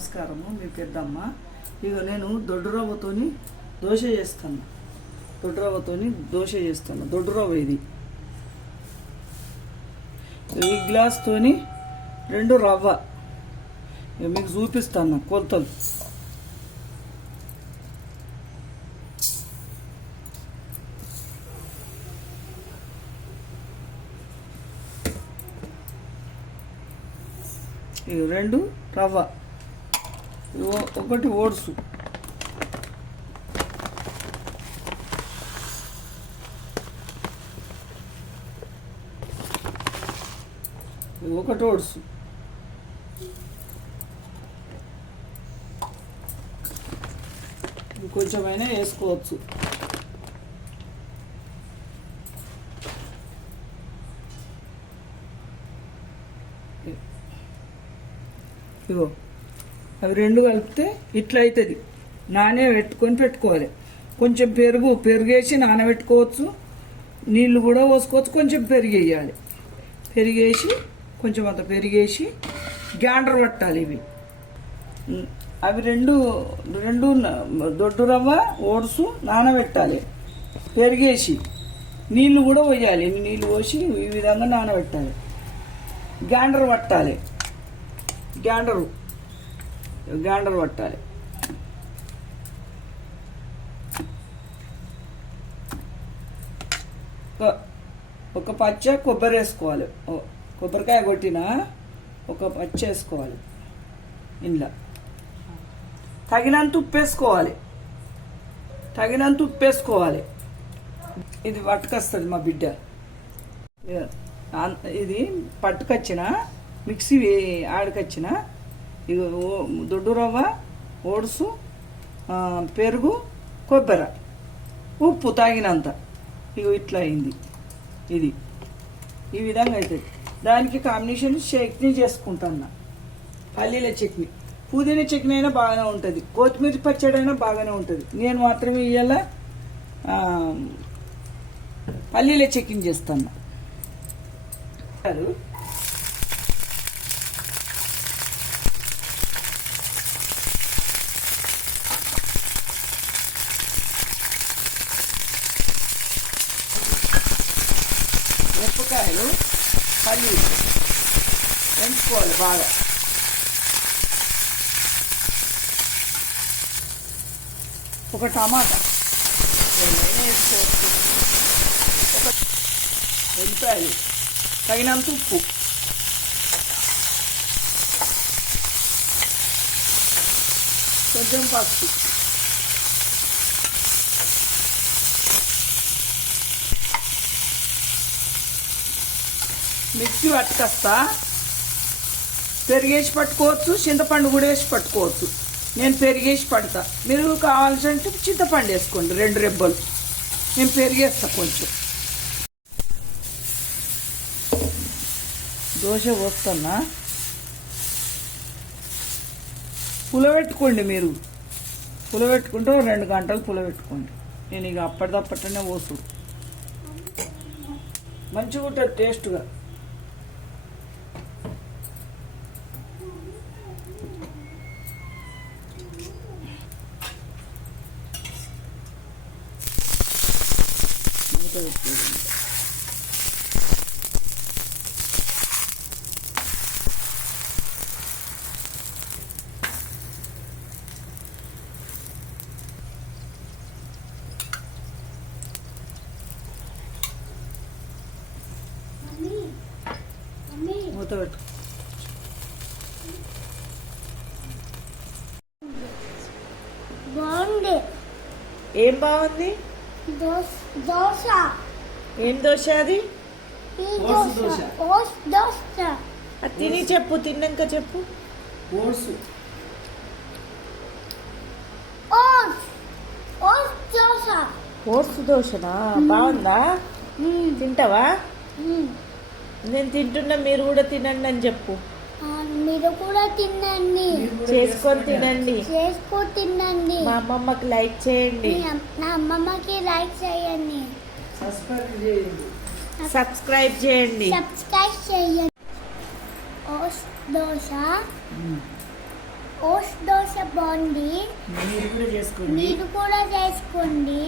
నమస్కారము మీ పెద్దమ్మ ఇక నేను దొడ్డు రవ్వతోని దోశ చేస్తాను. దొడ్డు రవ్వతోని దోశ చేస్తాను. దొడ్డు రవ్వ ఇది ఈ గ్లాస్తోని రెండు రవ్వ. మీకు చూపిస్తాను కొలతలు. రెండు రవ్వ. ఒకటి ఓట్స్ ఒకటి ఓట్సు కొంచెమైనా వేసుకోవచ్చు. ఇగో అవి రెండు కలిపితే ఇట్లా అవుతుంది నానే పెట్టుకొని పెట్టుకోవాలి. కొంచెం పెరుగు పెరుగేసి నానబెట్టుకోవచ్చు. నీళ్ళు కూడా పోసుకోవచ్చు కొంచెం పెరిగేయాలి. పెరిగేసి కొంచెం అంత పెరిగేసి గ్యాండర్ పట్టాలి ఇవి. అవి రెండు రెండు దొడ్డు రవ్వ ఓట్సు నానబెట్టాలి. పెరిగేసి నీళ్ళు కూడా పోయాలి. నీళ్ళు పోసి ఈ విధంగా నానబెట్టాలి. గ్యాండర్ పట్టాలి. గ్యాండరు గ్రాండర్ పట్టాలి ఒక- ఒక పచ్చ కొబ్బరి వేసుకోవాలి. కొబ్బరికాయ కొట్టిన ఒక పచ్చ వేసుకోవాలి. ఇంట్లో తగినంత ఉప్పు వేసుకోవాలి. తగినంత ఉప్పు వేసుకోవాలి. ఇది పట్టుకొస్తుంది మా బిడ్డ. ఇది పట్టుకొచ్చిన మిక్సీ వే- ఆడికొచ్చిన ఇగో ఓ- దొడ్డు రవ్వ ఓడుసు పెరుగు కొబ్బరి. ఉప్పు తాగినంత. ఇగో ఇట్లా అయింది. ఇది. ఈ విధంగా అవుతుంది దానికి కాంబినేషన్ చట్నీ చేసుకుంటాను పల్లీల చట్నీ. పుదీనా చట్నీ అయినా బాగానే ఉంటుంది. కొత్తిమీర పచ్చడి అయినా బాగానే ఉంటుంది. నేను మాత్రమే ఇవాళ పల్లీల చట్నీ చేస్తాను పల్లీలు వేయించుకోవాలి బాగా ఒక టమాటా ఏమైనా వేసుకోవచ్చు ఒక ఉల్లిపాయలు తగినంత ఉప్పు కొంచెం పసుపు మిక్సీ పట్టుకొస్తా. పెరిగేసి పట్టుకోవచ్చు చింతపండు కూడా వేసి పట్టుకోవచ్చు. నేను పెరిగేసి పడతా. మీరు కావాల్సింటే చింతపండు వేసుకోండి రెండు రెబ్బలు. నేను పెరిగేస్తా కొంచెం. దోశ పోస్తున్నా. పులబెట్టుకోండి మీరు. పులబెట్టుకుంటే ఓ రెండు గంటలు పులబెట్టుకోండి నేను ఇక అప్పటిదప్పటనే పోసు మంచిగా ఉంటుంది టేస్ట్గా. మూత పెట్టేయండి. మూత పెట్టు బాగుంది ఏం బాగుంది దోశ దోశ. ఏం దోశ అది? అది తిని చెప్పు తిన్నాక చెప్పు. Oats oats oats dosa. Oats దోశనా? బాగుందా. తింటావా. నేను తింటున్నా మీరు కూడా తినండి అని చెప్పు. మీరు కూడా తినండి. చేసుకొని తినండి. చేసుకో తినండి. మా అమ్మమ్మకి లైక్ చేయండి. నా అమ్మమ్మకి లైక్ చేయండి. సబ్స్క్రైబ్ చేయండి. సబ్స్క్రైబ్ చేయండి. సబ్స్క్రైబ్ చేయండి. ఓట్స్ దోశ. ఓట్స్ దోశ బాగుంది. మీరు కూడా చేసుకోండి. మీరు కూడా చేసుకోండి.